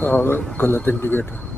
गलत इंडिकेटर।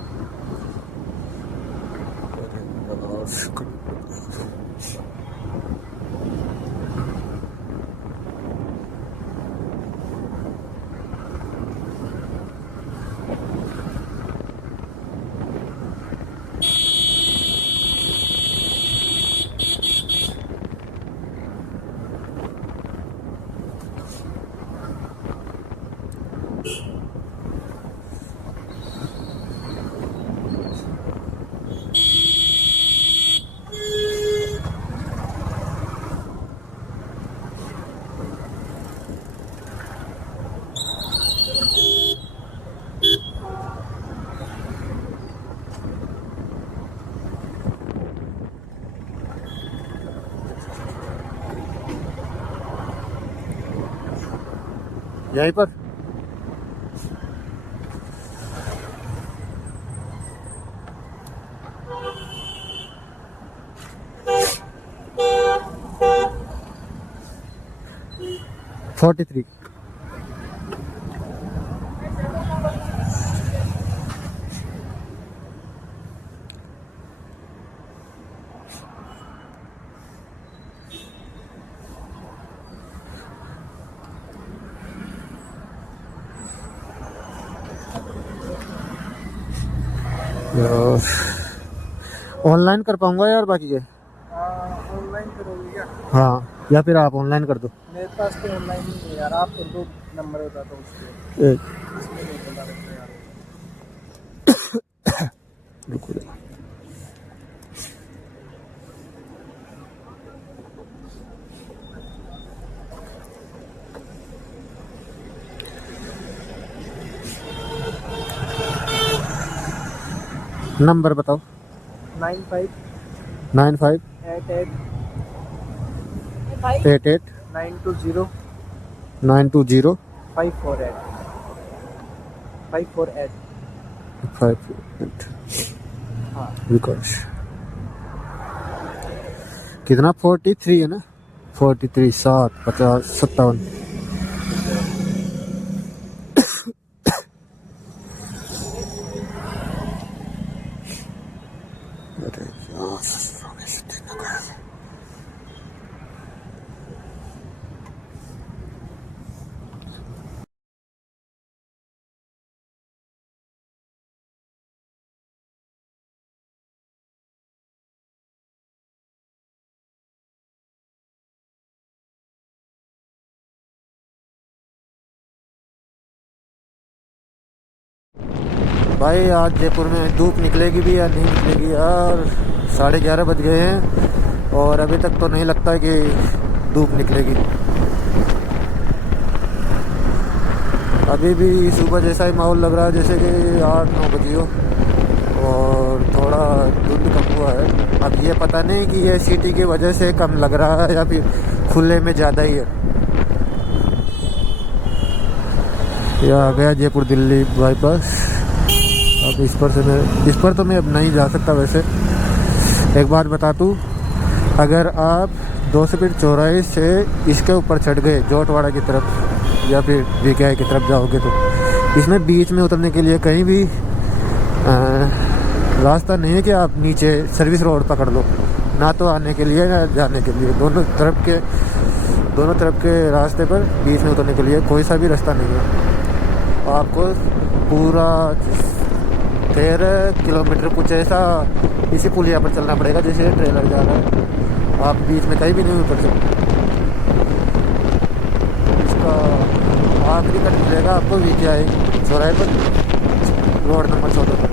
यहीं पर फोर्टी थ्री। ऑनलाइन कर पाऊंगा यार बाकी के? ऑनलाइन करोगे क्या? हाँ, या फिर आप ऑनलाइन कर दो। मेरे पास तो ऑनलाइन नहीं है यार, आप कर दो, नंबर बताता हूँ उसके। एक इसमें नहीं बता रखा यार। रुको। नंबर बताओ। 95 95 88 88 920 920 548 548। 58 हाँ विकास। कितना? 43 है ना? 43 7 50 57। अरे यार भाई, आज जयपुर में धूप निकलेगी भी या नहीं निकलेगी यार? 11:30 बज गए हैं और अभी तक तो नहीं लगता कि धूप निकलेगी। अभी भी सुबह जैसा ही माहौल लग रहा है, जैसे कि 8-9 बजे हो और थोड़ा धुंध कम हुआ है। अब ये पता नहीं कि ये सिटी की वजह से कम लग रहा है या फिर खुले में ज़्यादा ही है। यह आ गया जयपुर दिल्ली बाईपास। अब इस पर तो मैं अब नहीं जा सकता। वैसे एक बात बता दूँ, अगर आप 2 फीट चौराहे से इसके ऊपर चढ़ गए जोटवाड़ा की तरफ या फिर वीकेआई की तरफ जाओगे तो इसमें बीच में उतरने के लिए कहीं भी रास्ता नहीं है कि आप नीचे सर्विस रोड पकड़ लो, ना तो आने के लिए ना जाने के लिए। दोनों तरफ के रास्ते पर बीच में उतरने के लिए कोई सा भी रास्ता नहीं है। आपको पूरा 13 किलोमीटर कुछ ऐसा इसी पुलिया पर चलना पड़ेगा जैसे ट्रेलर जा रहा है। आप बीच में कहीं भी नहीं उतर सकते। इसका आखिरी कट मिलेगा आपको वीकेआई चौराहे पर, रोड नंबर 14 पर।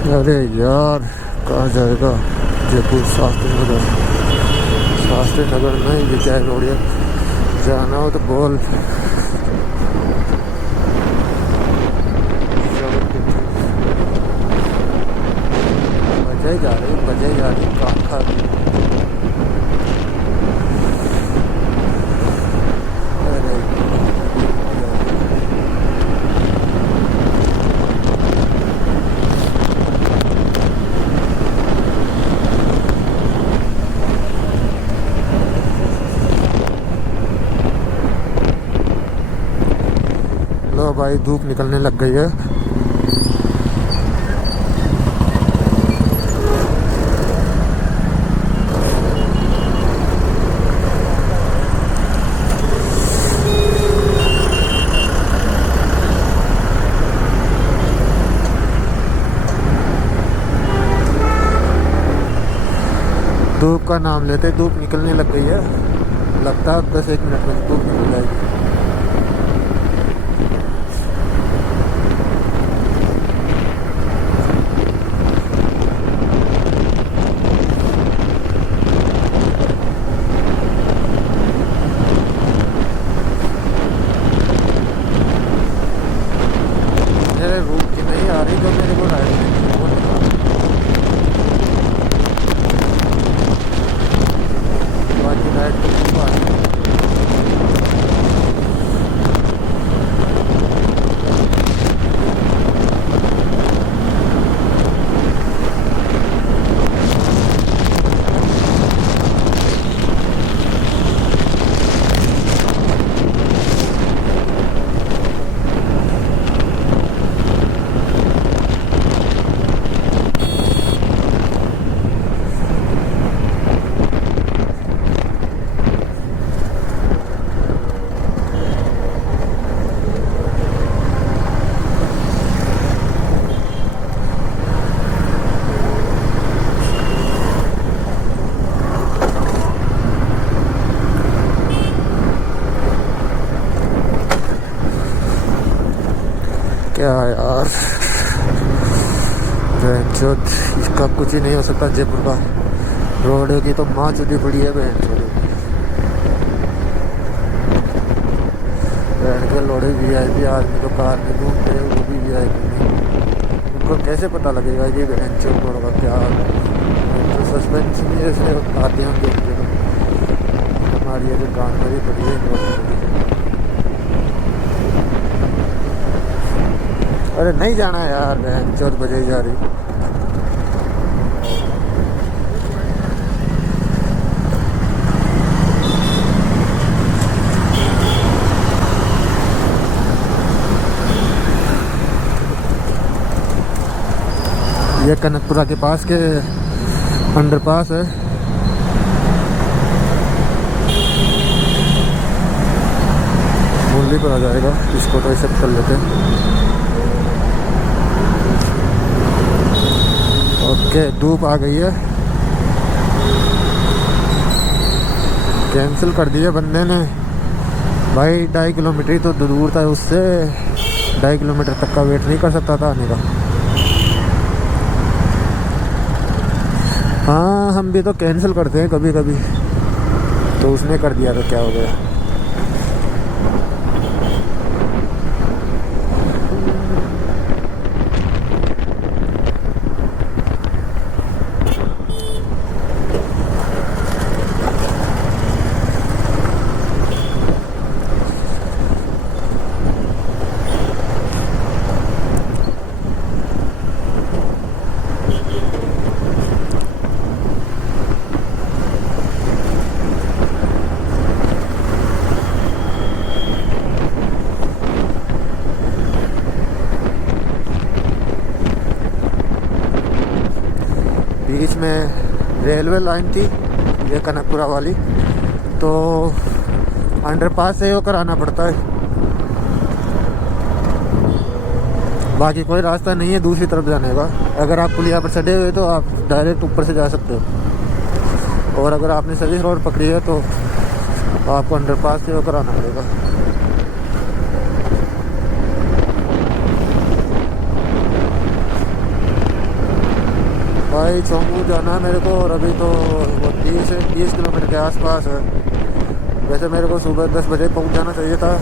अरे यार कहाँ जाएगा? जयपुर शास्त्री नगर। शास्त्री नगर नहीं विजय रोडिया जाना हो तो बोल। बजाई जा रही काखा। अरे लो भाई धूप निकलने लग गई है। धूप का नाम लेते धूप निकलने लग गई है। लगता है 10-1 मिनट में धूप निकल जाएगी। मेरे रूट की नहीं आ रही जो मेरे को राइड बाकी राइड तो आ रही है। क्या यार बहनचोद इसका कुछ ही नहीं हो सकता। जयपुर का रोड की तो माँ चुदी पड़ी है बहनचोद। बहन के लोड़े VIP आदमी तो कार में घूमते हैं वो भी VIP नहीं। उनको कैसे पता लगेगा ये बहनचोद रोड का क्या हाल है? तो सस्पेंस नहीं ऐसे आते हैं देखते तो हमारी ये जो गान भरी पड़ी है। अरे नहीं जाना यार बहन 4 बजे जा रही। ये कनकपुरा के पास के अंडरपास है। मुरली पर आ जाएगा इसको तो एक्सेप्ट कर लेते हैं। ओके धूप आ गई है। कैंसिल कर दिया बंदे ने भाई। 2.5 किलोमीटर ही तो दूर था, उससे 2.5 किलोमीटर तक का वेट नहीं कर सकता था आने का। हाँ हम भी तो कैंसिल करते हैं कभी कभी, तो उसने कर दिया तो क्या हो गया। बीच में रेलवे लाइन थी ये कनकपुरा वाली, तो अंडरपास से होकर आना पड़ता है। बाकी कोई रास्ता नहीं है दूसरी तरफ जाने का। अगर आप पुलिया पर चढ़े हुए तो आप डायरेक्ट ऊपर से जा सकते हो, और अगर आपने सर्विस रोड पकड़ी है तो आपको अंडरपास से होकर आना पड़ेगा। भाई चोमू जाना है मेरे को, और अभी तो वो 20 किलोमीटर के आसपास है। वैसे मेरे को सुबह 10 बजे पहुंच जाना चाहिए था,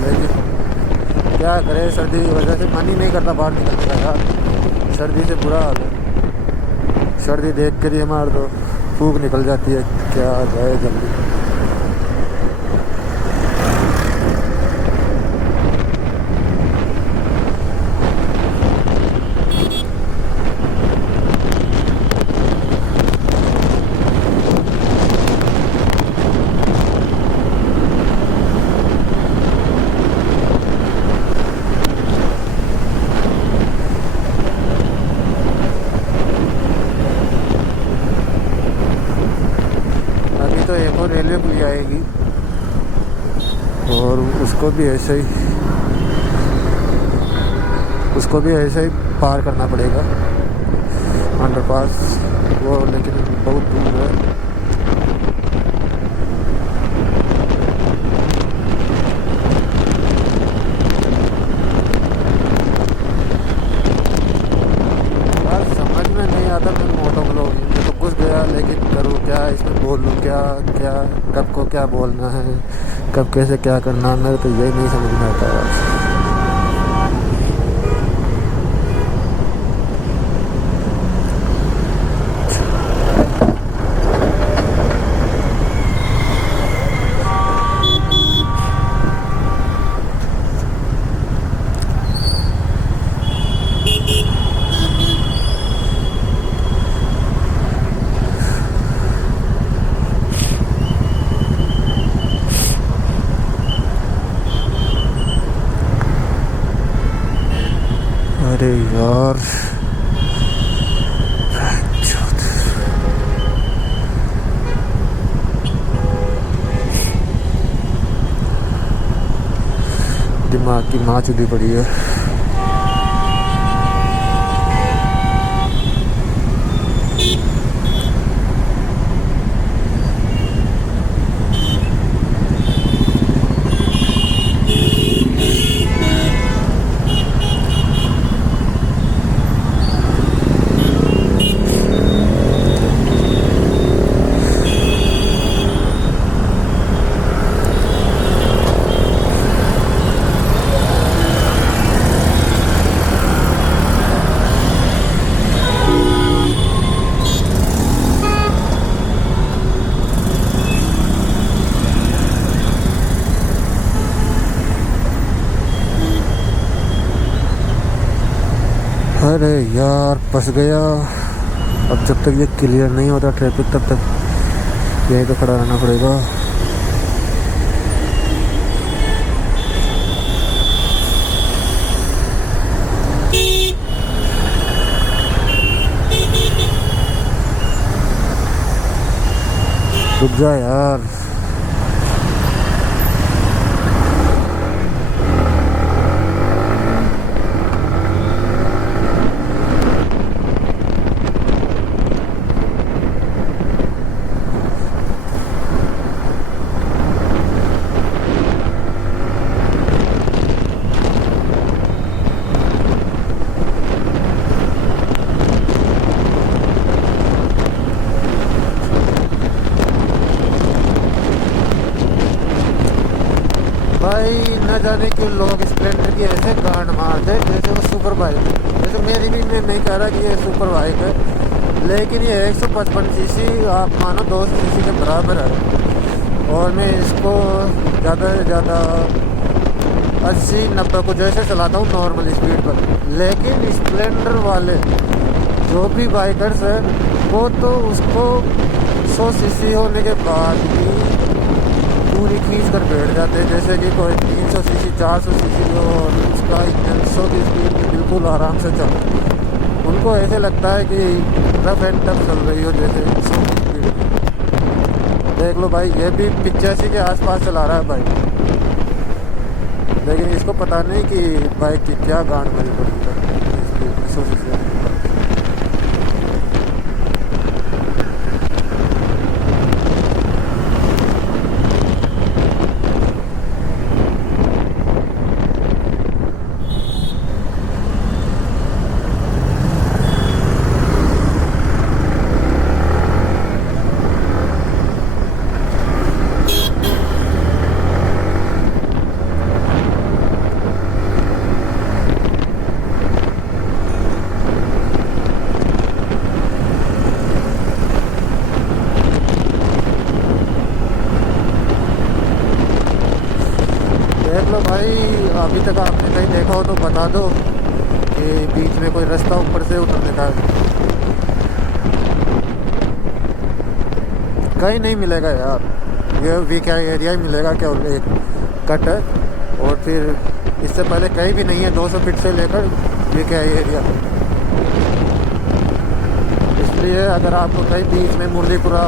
लेकिन क्या करें, सर्दी की वजह से मन ही नहीं करता बाहर निकलने का यार। सर्दी से बुरा हाल है, सर्दी देख कर ही हमारे तो फूक निकल जाती है। क्या जाए जल्दी। तो एक और रेलवे पुलिया आएगी और उसको भी ऐसे ही पार करना पड़ेगा, अंडरपास वो, लेकिन बहुत दूर है। यार समझ में नहीं आता मैं मोटो ब्लॉगिंग में तो घुस गया, लेकिन करूँ क्या, इसमें बोलूँ क्या, कब को क्या बोलना है, कब कैसे क्या करना है, मेरे तो यही नहीं समझ में आता यार। अरे यार दिमाग की माँ चुदी पड़ी है। अरे यार फंस गया। अब जब तक ये क्लियर नहीं होता ट्रैफिक तब तक यहीं पे खड़ा रहना पड़ेगा। रुक जा यार। भाई न जाने क्यों लोग स्प्लेंडर की ऐसे गांड मारते जैसे वो सुपर बाइक है। जैसे मेरी भी, मैं नहीं कह रहा कि ये सुपर बाइक है, लेकिन ये 155 सीसी आप मानो 200 सीसी के बराबर है। और मैं इसको ज़्यादा से ज़्यादा 80-90 को जैसे चलाता हूँ नॉर्मल स्पीड पर। लेकिन स्प्लेंडर वाले जो भी बाइकर्स है वो तो उसको 100 सीसी होने के बाद भी पूरी खींच कर बैठ जाते हैं, जैसे कि कोई 300 सीसी 400 सीसी और उसका इंजन 100 की स्पीड में बिल्कुल आराम से चल। उनको ऐसे लगता है कि रफ एंड टफ चल रही हो, जैसे 100 की स्पीड। देख लो भाई, ये भी 85 के आसपास चला रहा है बाइक, लेकिन इसको पता नहीं कि बाइक की क्या गांड बनी पड़ी है स्पीड 100 सीसी। तक आपने कहीं देखा हो तो बता दो कि बीच में कोई रास्ता ऊपर से उतरने का है। कहीं नहीं मिलेगा यार, ये वीके एरिया ही मिलेगा केवल एक कट है, और फिर इससे पहले कहीं भी नहीं है 200 फीट से लेकर वीके एरिया। इसलिए अगर आपको कहीं बीच में मुरलीपुरा,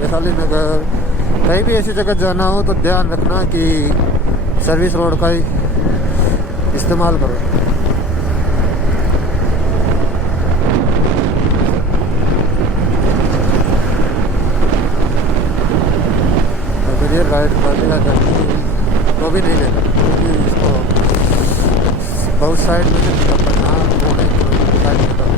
वैशाली नगर, कहीं भी ऐसी जगह जाना हो तो ध्यान रखना कि सर्विस रोड का ही इस्तेमाल करो। अगर ये राइड करने का तो भी नहीं लेगा, क्योंकि इसको बहुत साइड में से पिकअप करना रोड है, साइड में तो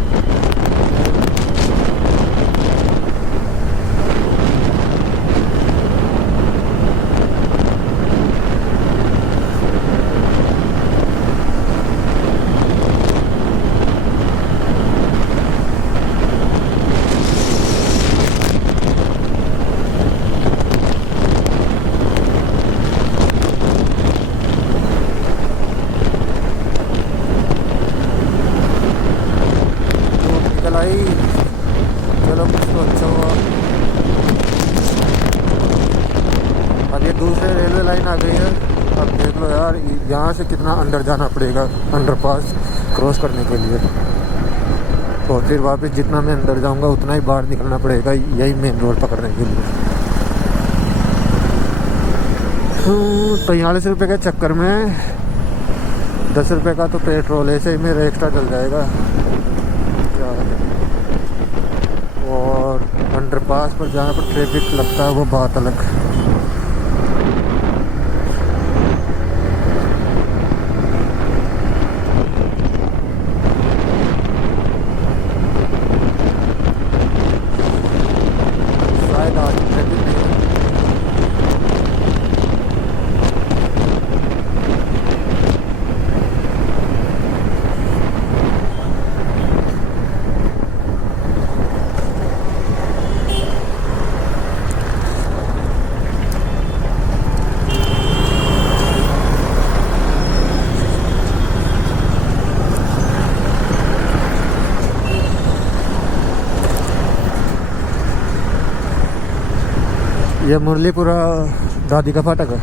चलो कुछ तो अच्छा हुआ। अब ये दूसरे रेलवे लाइन आ गई है। अब देख लो यार, यहाँ से कितना अंदर जाना पड़ेगा अंडरपास क्रॉस करने के लिए, और फिर वापस जितना मैं अंदर जाऊँगा उतना ही बाहर निकलना पड़ेगा यही मेन रोड पकड़ने के लिए। 43 रुपये के चक्कर में 10 रुपये का तो पेट्रोल ऐसे ही मेरा एक्स्ट्रा चल जाएगा। और अंडरपास पर जहाँ पर ट्रैफिक लगता है वो बात अलग। शायद आज ट्रैफिक नहीं है। ये मुरलीपुरा दादी का फाटक है।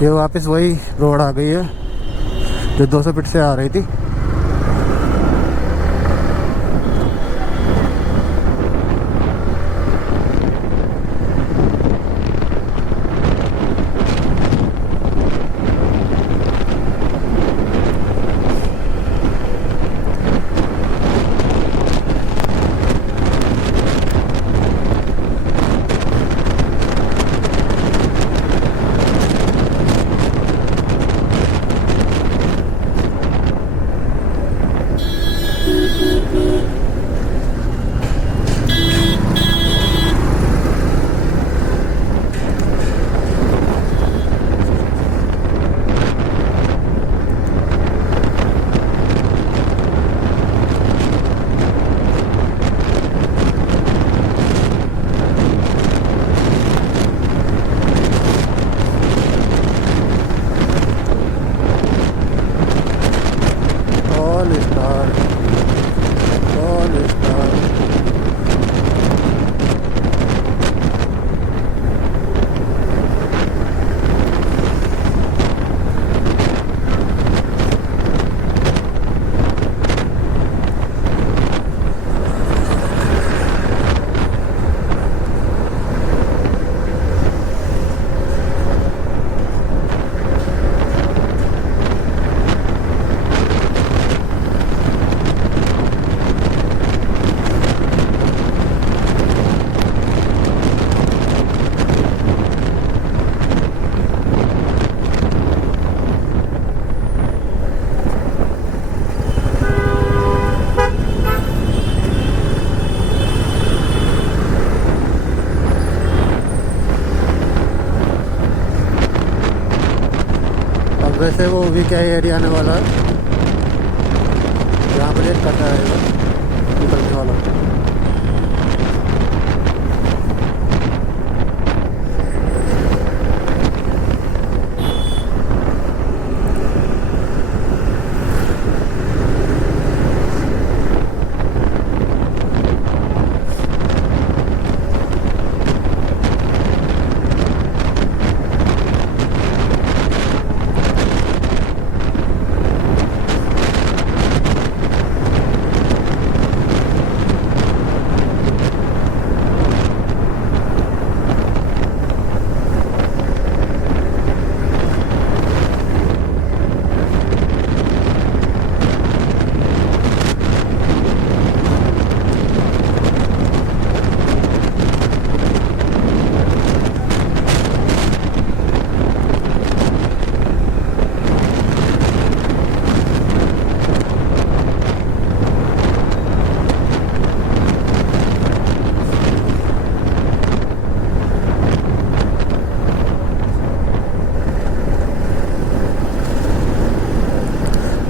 ये वापस वही रोड आ गई है जो 200 फीट से आ रही थी। वैसे वो VKI एरिया आने वाला है, यहाँ पर एक कटा है निकलने वाला।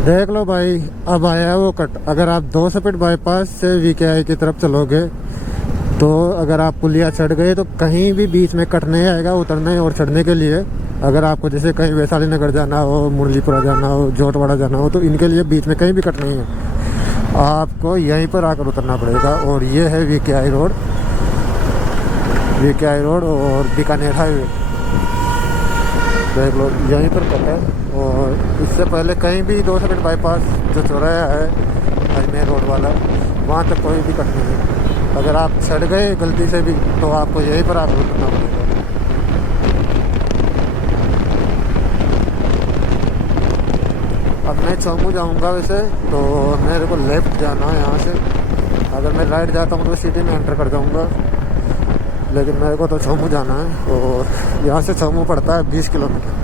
देख लो भाई, अब आया है वो कट। अगर आप 200 फीट बाईपास से VKI की तरफ चलोगे तो अगर आप पुलिया चढ़ गए तो कहीं भी बीच में कट नहीं आएगा उतरने और चढ़ने के लिए। अगर आपको जैसे कहीं वैशाली नगर जाना हो, मुरलीपुरा जाना हो, जोटवाड़ा जाना हो तो इनके लिए बीच में कहीं भी कट नहीं है, आपको यहीं पर आकर उतरना पड़ेगा। और ये है VKI रोड और बीकानेर हाईवे। देख लो यहीं पर कट है। और इससे पहले कहीं भी 200 फीट बाईपास जो चौराया है अजमेर रोड वाला, वहाँ तक कोई भी कट नहीं है। अगर आप चढ़ गए गलती से भी तो आपको यहीं पर आकर रुकना पड़ेगा। अब मैं चौमू जाऊँगा वैसे तो मेरे को लेफ़्ट जाना है यहाँ से। अगर मैं राइट जाता हूँ तो सिटी में एंटर कर जाऊँगा, लेकिन मेरे को तो चौमू जाना है। और यहाँ से चौमू पड़ता है 20 किलोमीटर।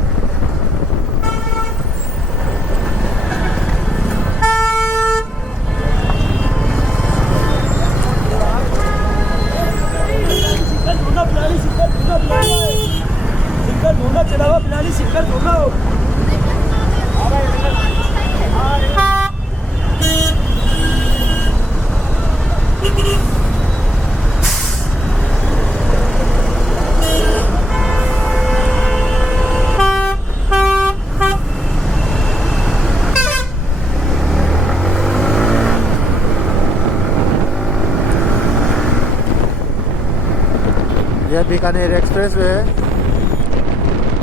यह बीकानेर एक्सप्रेस वे है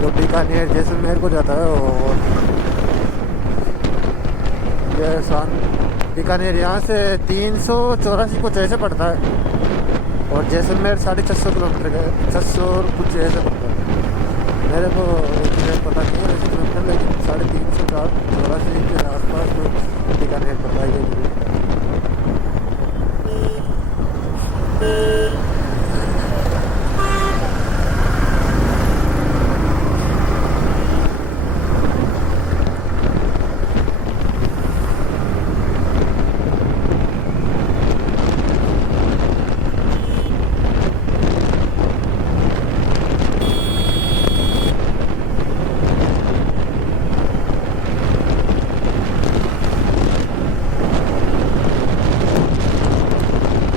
जो बीकानेर जैसलमेर को जाता है। और यह बीकानेर यहाँ से 384 कुछ ऐसे पड़ता है और जैसलमेर 650 किलोमीटर का, 600 कुछ ऐसे पड़ता है। मेरे को पता नहीं है वैसे किलोमीटर, लेकिन 384 के आसपास तो बीकानेर पड़ता है।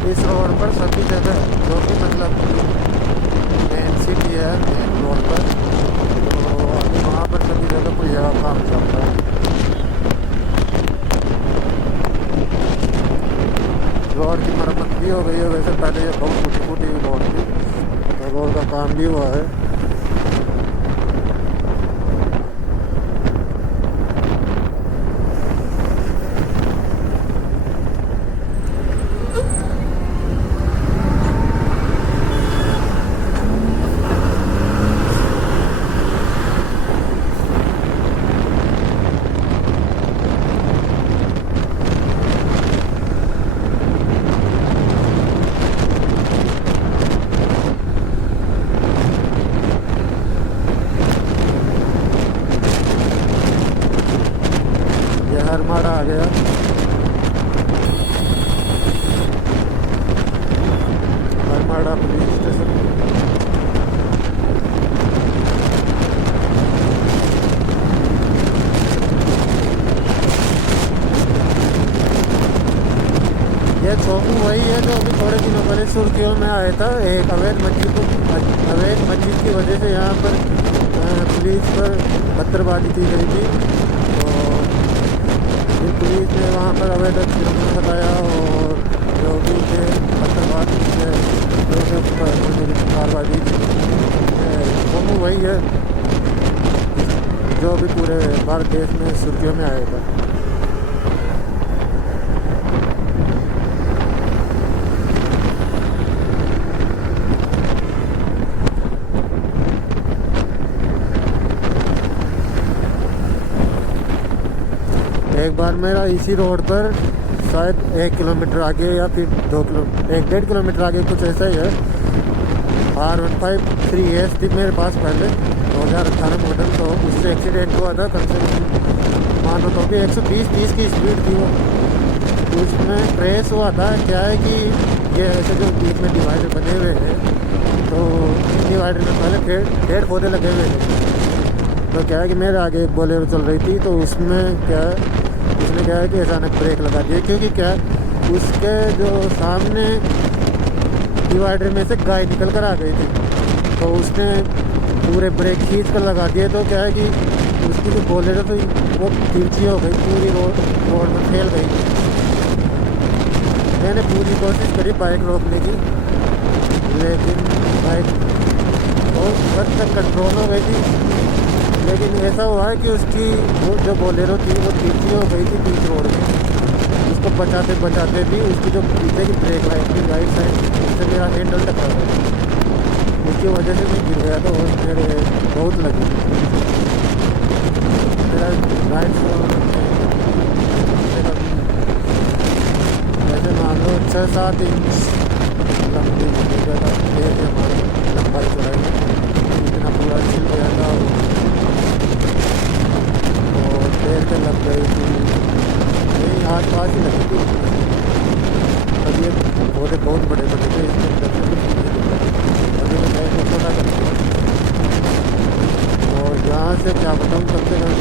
इस रोड पर सभी जगह जो भी मतलब मेन सिटी है मेन रोड पर, तो अभी वहाँ पर सभी जगह पुलिया का काम चल रहा है। रोड की मरम्मत भी हो गई है, वैसे पहले ये बहुत टूटी रोड थी, तो रोड का काम भी हुआ है। सुर्खियों में आया था। एक अवैध मस्जिद की वजह से यहाँ पर पुलिस पर पत्थरबाजी की गई थी। तो फिर पुलिस ने वहाँ पर अवैध अतिक्रमण बताया और जो भी थे पत्थरबाजी कार्रवाई की। वो वही है जो भी पूरे भारत देश में सुर्खियों में आएगा। एक बार मेरा इसी रोड पर शायद 1 किलोमीटर आगे या फिर 1.5 किलोमीटर आगे कुछ ऐसा ही है R153S थी मेरे पास पहले 2018 मॉडल। तो उससे एक्सीडेंट हुआ था। कम से कम मानो तो भी 120-30 की स्पीड थी वो। तो उसमें क्रैश हुआ था। क्या है कि ये ऐसे जो बीच में डिवाइडर बने हुए हैं तो डिवाइडर में पहले पेड़ पौधे लगे हुए थे। तो क्या है कि मेरे आगे एक बोलेरो चल रही थी। तो उसमें क्या है उसने क्या है कि अचानक ब्रेक लगा दिया, क्योंकि क्या उसके जो सामने डिवाइडर में से गाय निकल कर आ गई थी। तो उसने पूरे ब्रेक खींच कर लगा दिए। तो क्या है कि उसकी जो बोलेरो थी वो तिरछी हो गई, पूरी रोड में फैल गई। मैंने पूरी कोशिश करी बाइक रोकने की, लेकिन बाइक बहुत हद तक कंट्रोल हो गई थी। लेकिन ऐसा हुआ है कि उसकी वो जो बोलेरो थी वो तिरछी हो गई थी बीच रोड में। उसको बचाते बचाते भी उसकी जो पीछे की ब्रेक लाइट थी राइट साइड उससे मेरा हैंडल टकरा गया। उसकी वजह से मैं गिर गया। तो और मेरे बहुत लगी। मेरा राइट ऐसे मान लो 6-7 इंच लंबी जगह हमारी लंबाई चौड़ाई इतना पूरा छिल गया था। और पैर से लग गई थी, यही आस पास ही लगी थी। अब ये पौधे बहुत बड़े बड़े थे, इसके अंदर से कुछ नहीं दिखा। अभी मैं पैर को छोटा कर दिया। और यहाँ से क्या बताऊँ, कम से कम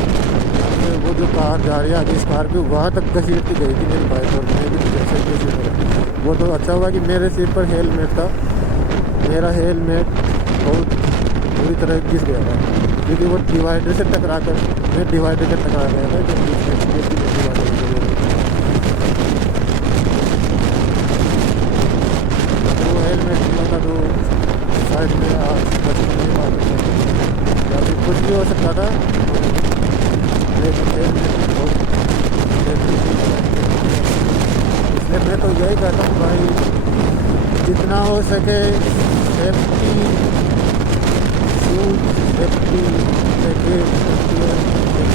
वो जो कार जा रही है आगे स्कॉर्पियो वहाँ तक घसीटती गई थी मेरी बाइक। और मैं भी जैसे घसीट वो तो अच्छा हुआ कि मेरे सिर पर हेलमेट था। मेरा हेलमेट बहुत पूरी तरह घिस गया था, क्योंकि वो डिवाइडर से टकरा कर मैं डिवाइडर से टकरा गया था। जब बीच में डिवाइडर तो हेलमेट नहीं होता तो साइड में बचने नहीं पाता या फिर कुछ भी हो सकता था। लेकिन हेलमेट बहुत इसलिए मैं तो यही कहता हूँ भाई, जितना हो सके सेफ्टी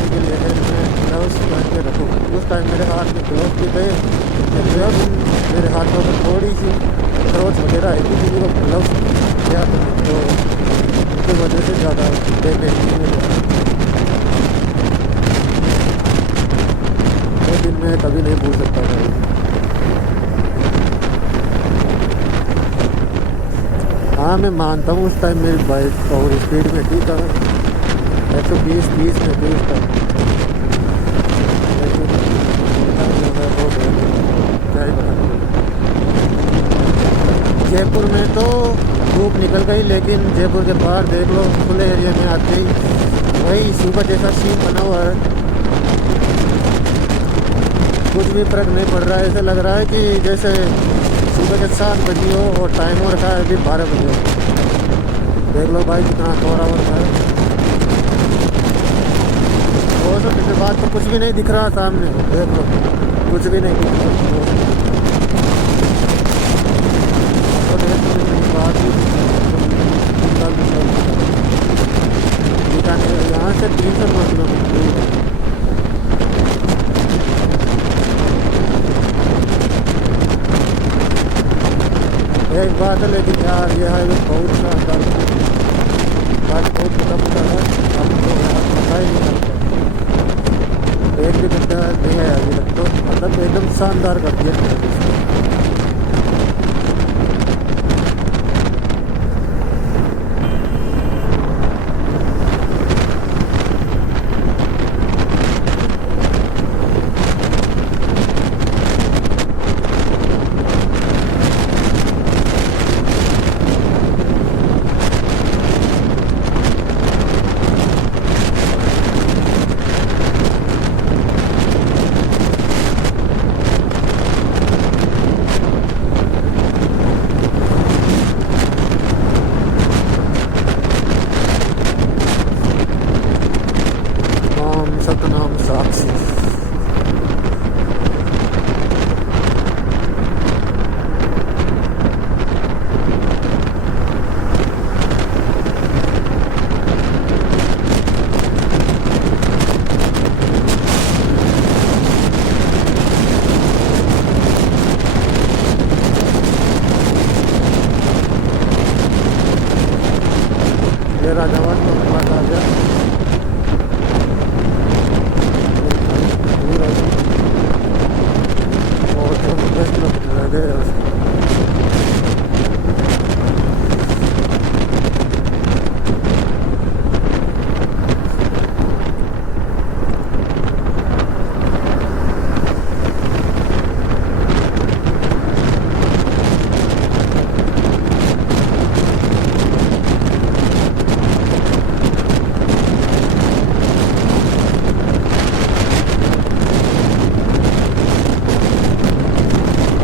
के लिए हेलमेट ग्लव्स पहन के रखो। उस टाइम मेरे हाथ में ग्लव्स भी थे। जब मेरे हाथों में थोड़ी सी खरोच वगैरह आई थी, क्योंकि वो ग्लव्स क्या तो उसकी वजह से ज़्यादा डैमेज नहीं हुआ। वो दिन मैं कभी नहीं भूल सकता था। हाँ मैं मानता हूँ उस टाइम मेरी बाइक और स्पीड में थी था 120-30 में थी उस टाइम। जयपुर में तो धूप निकल गई, लेकिन जयपुर के बाहर देख लो खुले एरिया में आते ही वही सुबह जैसा सीन बना हुआ है। कुछ भी फर्क नहीं पड़ रहा है। ऐसा लग रहा है कि जैसे सुबह के 7 बजे हो और टाइम हो रखा है अभी 12 बजे हो। देख लो भाई कितना कोहरा हो रहा है। और तो इसके बाद तो कुछ भी नहीं दिख रहा सामने। देख लो कुछ भी नहीं दिख रहा। यहाँ से 309 किलोमीटर दूर है। एक बात है, लेकिन यार ये हाईवे बहुत शानदार है। आज बहुत मोटा है, हमको पता ही नहीं चलता। 1 भी घंटा नहीं है अभी तक। तो मतलब एकदम शानदार कर दिया। ये राजावान को अपने पास आ गया। दूर है और 10 किलोमीटर रह गए।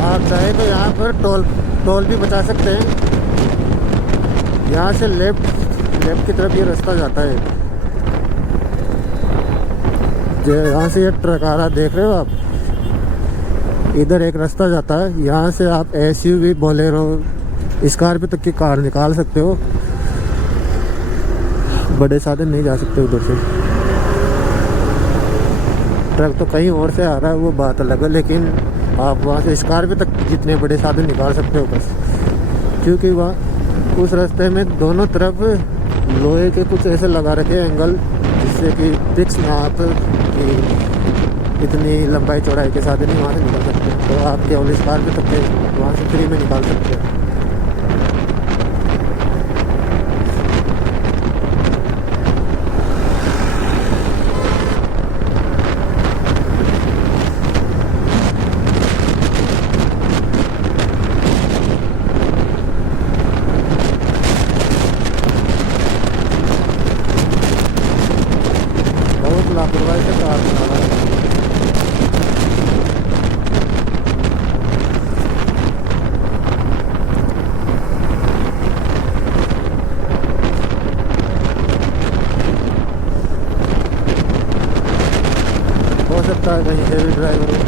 आप चाहे तो यहाँ पर टोल भी बचा सकते हैं। यहाँ से लेफ्ट की तरफ ये रास्ता जाता है। जो यहाँ से ये ट्रक आ रहा देख रहे हो आप, इधर एक रास्ता जाता है। यहाँ से आप SUV, बोलेरो, स्कॉर्पियो तक की कार निकाल सकते हो। बड़े साधन नहीं जा सकते उधर से। ट्रक तो कहीं और से आ रहा है वो बात अलग है, लेकिन आप वहाँ से स्कॉर्पियो तक जितने बड़े साधन निकाल सकते हो बस। क्योंकि वहाँ उस रास्ते में दोनों तरफ लोहे के कुछ ऐसे लगा रखे हैं एंगल, जिससे कि फिक्स ना आप कि इतनी लंबाई चौड़ाई के साधन ही वहाँ से निकाल सकते हैं। तो आप केवल स्कॉर्पियो तक के वहाँ से फ्री में निकाल सकते हैं। लापरवाही से कार चला रहा है। हो सकता है कहीं हेवी ड्राइवर हो।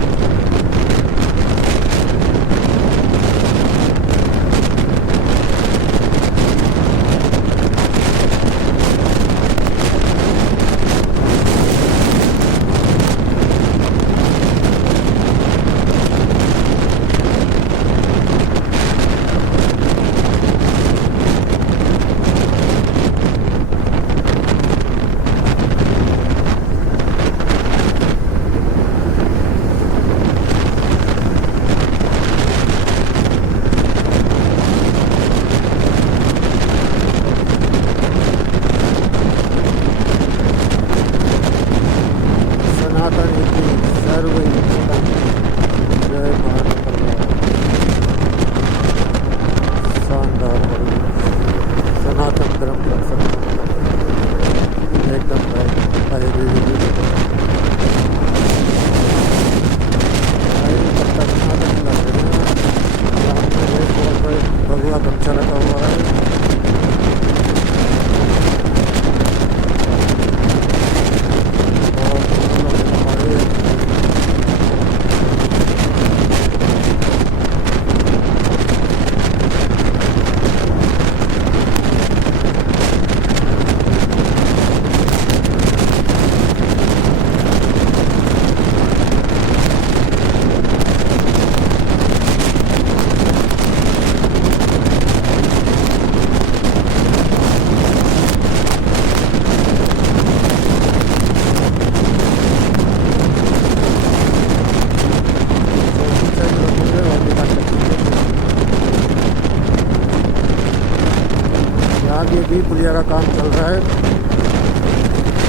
ये भी पुलिया का काम चल रहा है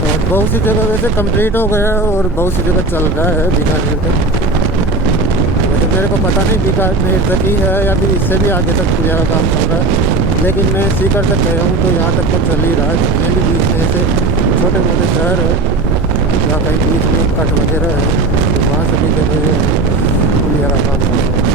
और बहुत सी जगह वैसे कंप्लीट हो गया है और बहुत सी जगह चल रहा है बीकानेर तक। वैसे मेरे को पता नहीं बीकानेर तक ही है या फिर इससे भी आगे तक पुलिया का काम चल रहा है, लेकिन मैं सीकर तक गया हूँ तो यहाँ तक तो चल ही रहा है। जितने भी बीच में ऐसे छोटे मोटे शहर है या कहीं बीच में कट वगैरह है तो वहाँ सभी जगह पुलिया का काम चल रहा है।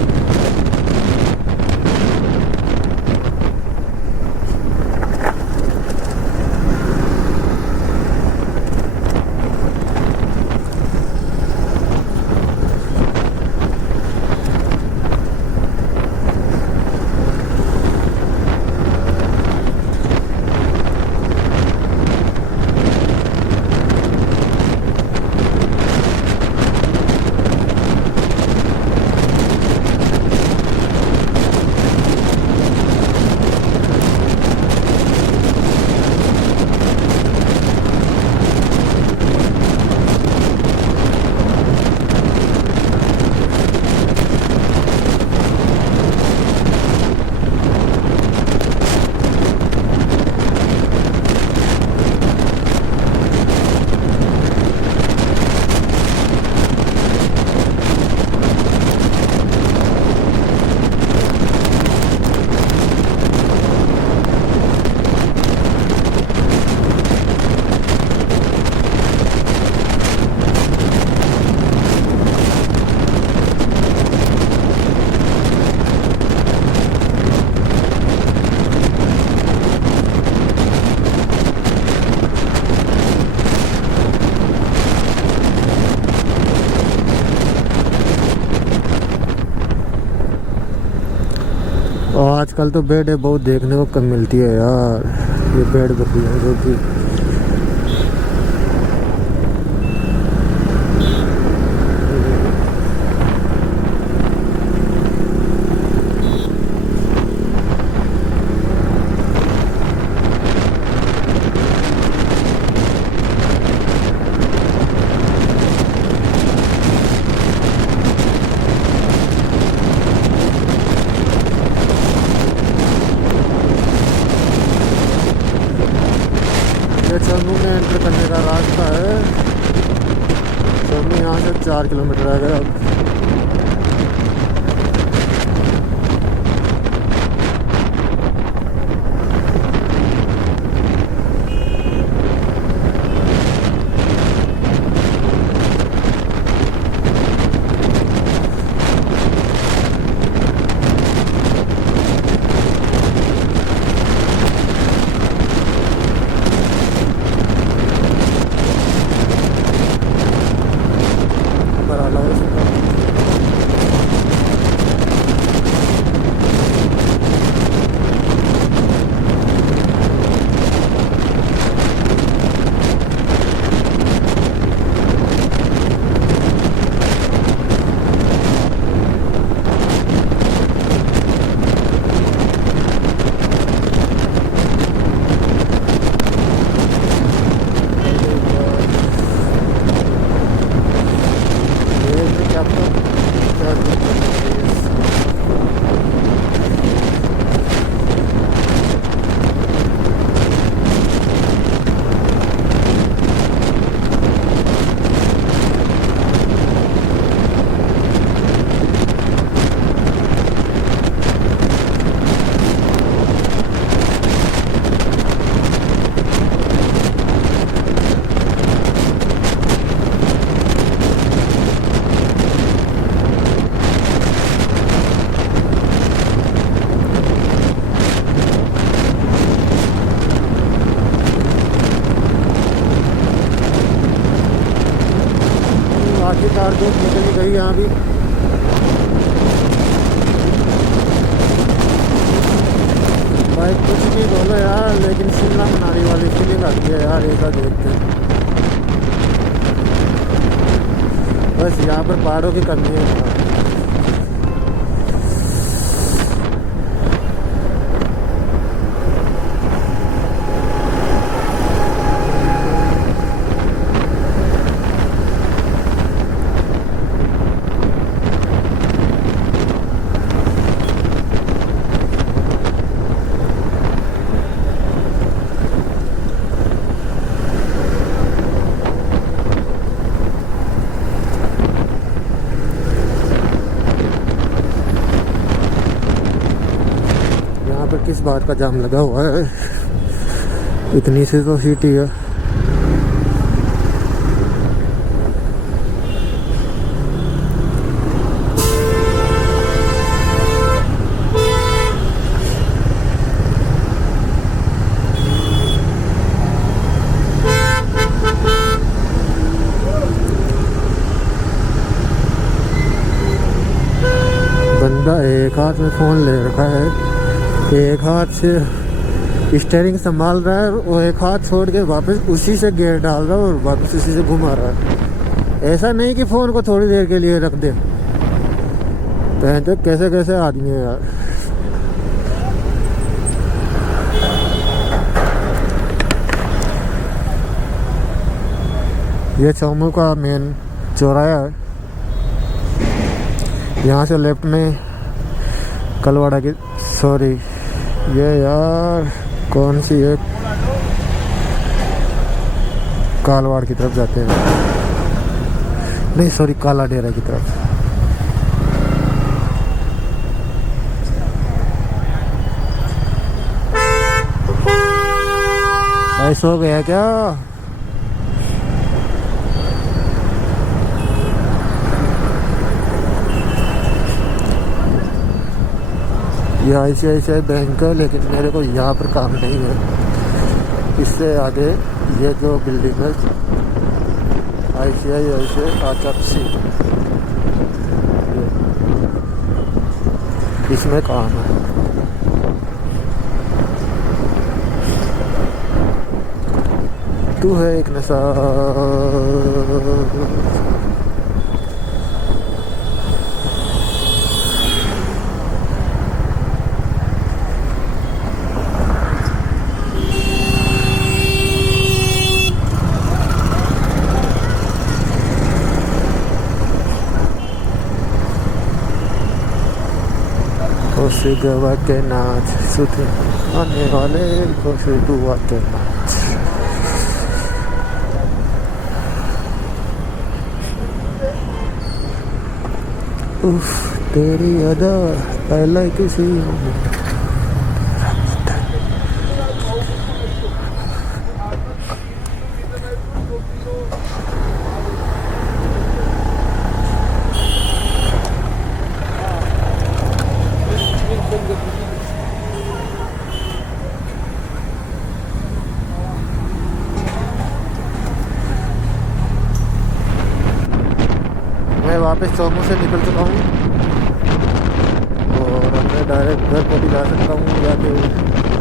आजकल तो बेड बहुत देखने को कम मिलती है यार, ये बेड बकरियाँ जो कि चम्मू में एंटर करने का रास्ता है। चम्मू यहाँ से 4 किलोमीटर आ गया अब। आखिरकार दोस्त निकल गई यहाँ भी। भाई कुछ भी बोलो यार, लेकिन शिमला मनाली वाली फीलिंग आती है यार ऐसा देख के। बस यहाँ पर पहाड़ों की कमी है। किस बात का जाम लगा हुआ है, इतनी सी तो सिटी है। बंदा एक हाथ में फोन ले रखा है, एक हाथ से स्टीयरिंग संभाल रहा है, वो एक हाथ छोड़ के वापस उसी से गियर डाल रहा है और वापस उसी से घुमा रहा है। ऐसा नहीं कि फ़ोन को थोड़ी देर के लिए रख दे। तो कैसे कैसे आदमी है यार। ये चौमू का मेन चौराहा है। यहाँ से लेफ्ट में कलवाड़ा की, सॉरी ये यार कौन सी है, कालवाड़ की तरफ जाते हैं, नहीं सॉरी काला डेरा की तरफ। ऐसा हो गया क्या? ये ICICI बैंक है, लेकिन मेरे को यहाँ पर काम नहीं है। इससे आगे ये जो बिल्डिंग है ICICI HFC, इसमें काम है। तू है एक नशा। खुश गवा के नाच सुध आने वाले खुश दुआ के नाच। उफ तेरी अदा पहले किसी मैं वापस चौमू से निकल चुका हूँ और अब मैं डायरेक्ट घर को भी जा सकता हूँ या फिर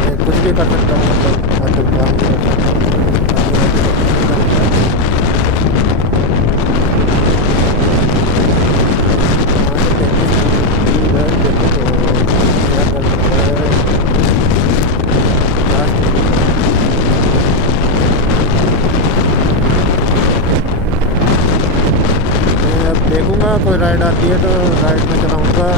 मैं कुछ भी कर सकता हूँ। मतलब आजकल काम भी कर सकता हूँ। देखूंगा कोई राइड आती है तो राइड में चलाऊंगा।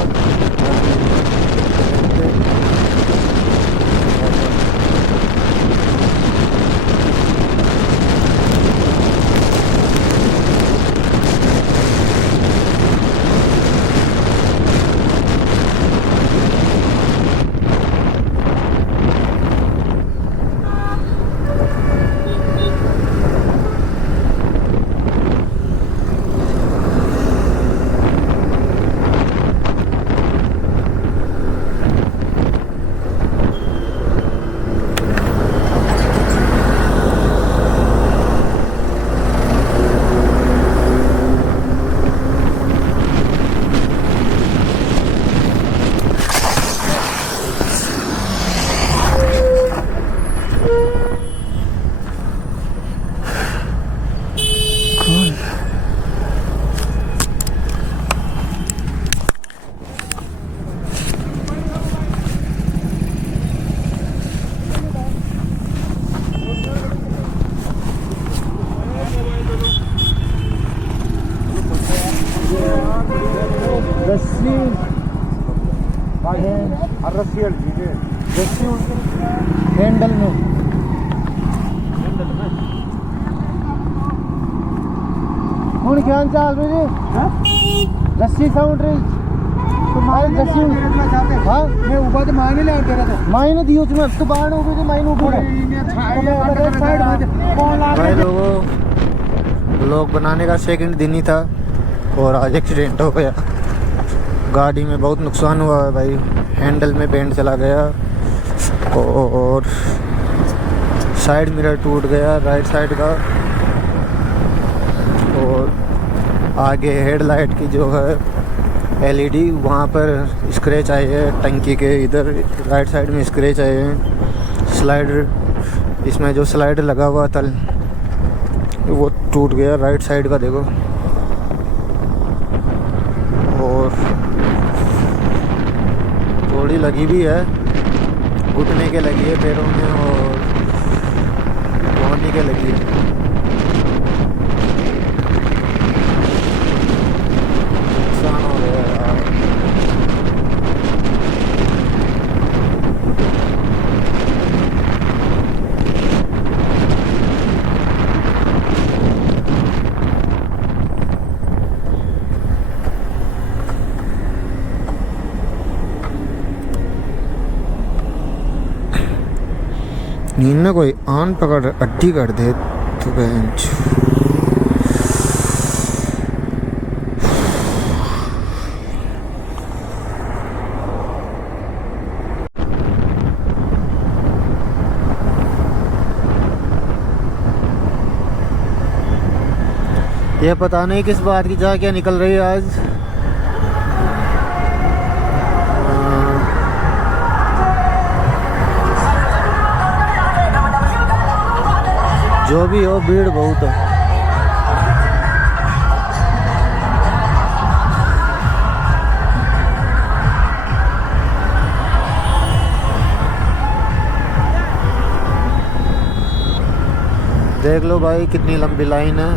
हैंडल में हूँ क्या चाल रही रस्सी साउंड रही तुम्हारी रस्सी हाँ मैं ऊपर तो मायने ले दे रहा था मायने दी उसमें तो बाहर हो गई थी मायने ऊपर भाई लोगों ब्लॉग बनाने का सेकंड दिन ही था और आज एक्सीडेंट हो गया। गाड़ी में बहुत नुकसान हुआ है भाई। हैंडल में बेंड चला गया और साइड मिरर टूट गया राइट साइड का और आगे हेडलाइट की जो है एलईडी वहाँ पर स्क्रैच आए हैं। टंकी के इधर राइट साइड में स्क्रैच आए हैं। स्लाइडर इसमें जो स्लाइडर लगा हुआ था वो टूट गया राइट साइड का देखो। और थोड़ी लगी भी है घुटने के लगी है पैरों में और बॉडी के लगी है। नुकसान हो गया यार। नींद में कोई आन पकड़ अड्डी कर दे तो बेंच। ये पता नहीं किस बात की जा क्या निकल रही है आज। जो भी हो भीड़ बहुत है। देख लो भाई कितनी लंबी लाइन है।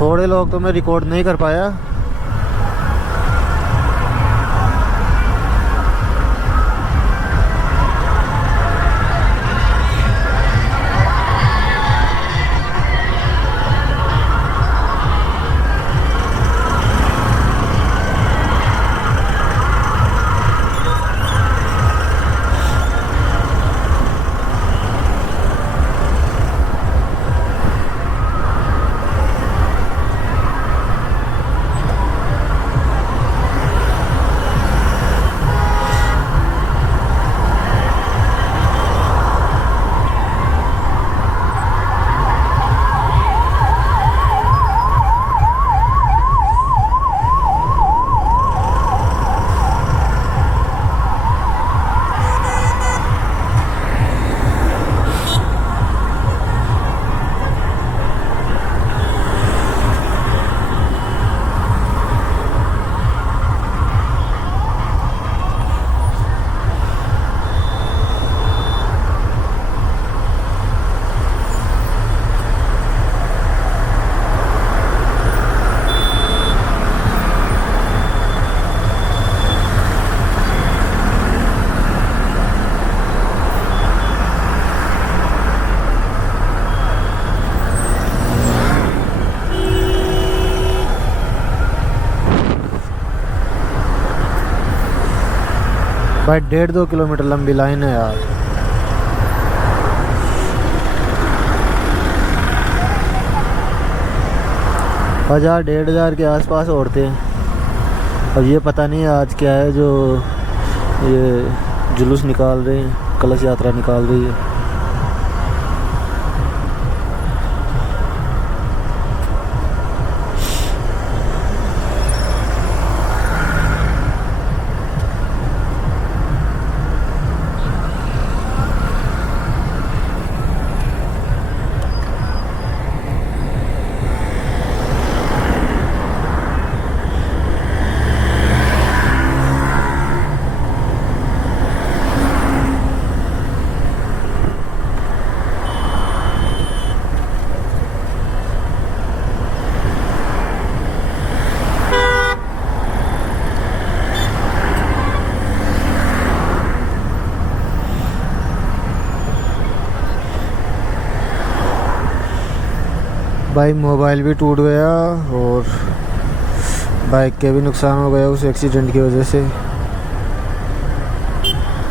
थोड़े लोग तो मैं रिकॉर्ड नहीं कर पाया। भाई 1.5-2 किलोमीटर लंबी लाइन है यार। हजार 1,500 के आसपास औरतें हैं। अब ये पता नहीं आज क्या है जो ये जुलूस निकाल रहे हैं, कलश यात्रा निकाल रही है। भाई मोबाइल भी टूट गया और बाइक के भी नुकसान हो गया उस एक्सीडेंट की वजह से।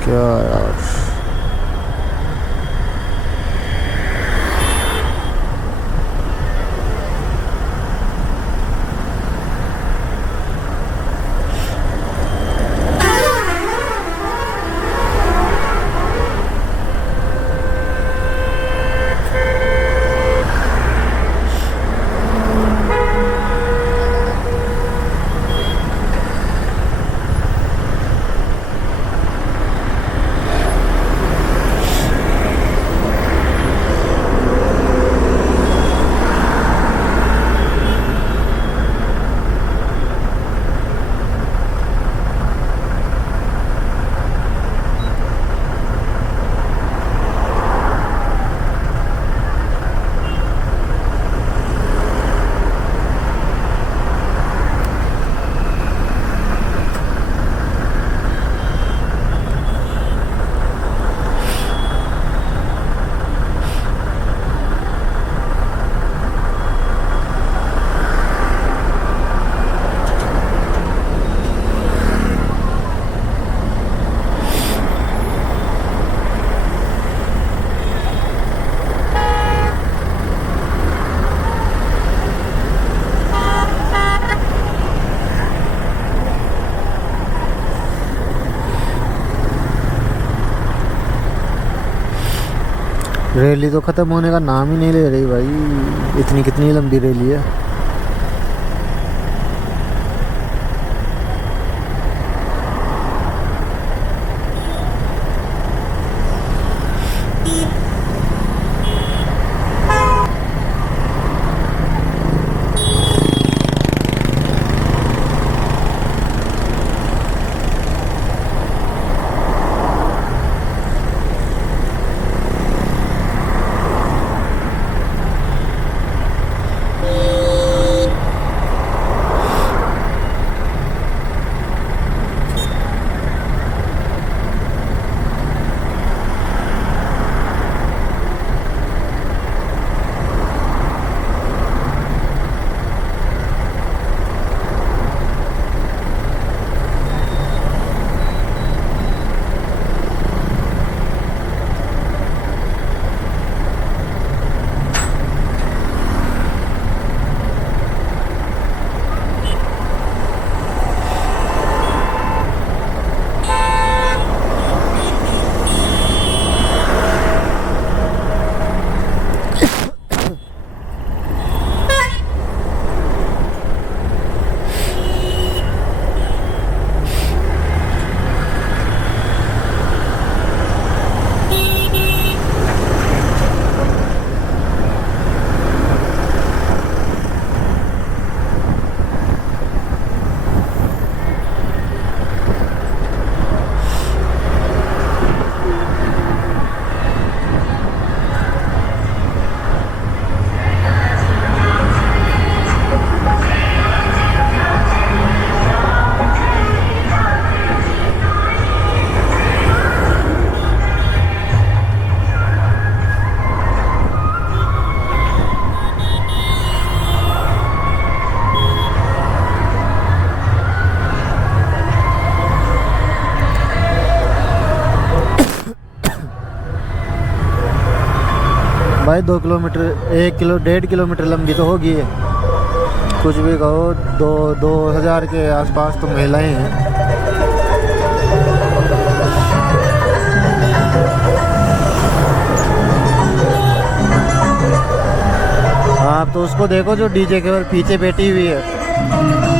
क्या यार। रैली तो ख़त्म होने का नाम ही नहीं ले रही भाई। इतनी कितनी लंबी रैली है। भाई 2 किलोमीटर 1.5 किलोमीटर लंबी तो होगी है, कुछ भी कहो। 2000 के आसपास तो महिलाएं हैं। आप तो उसको देखो जो डीजे के पीछे बैठी हुई है।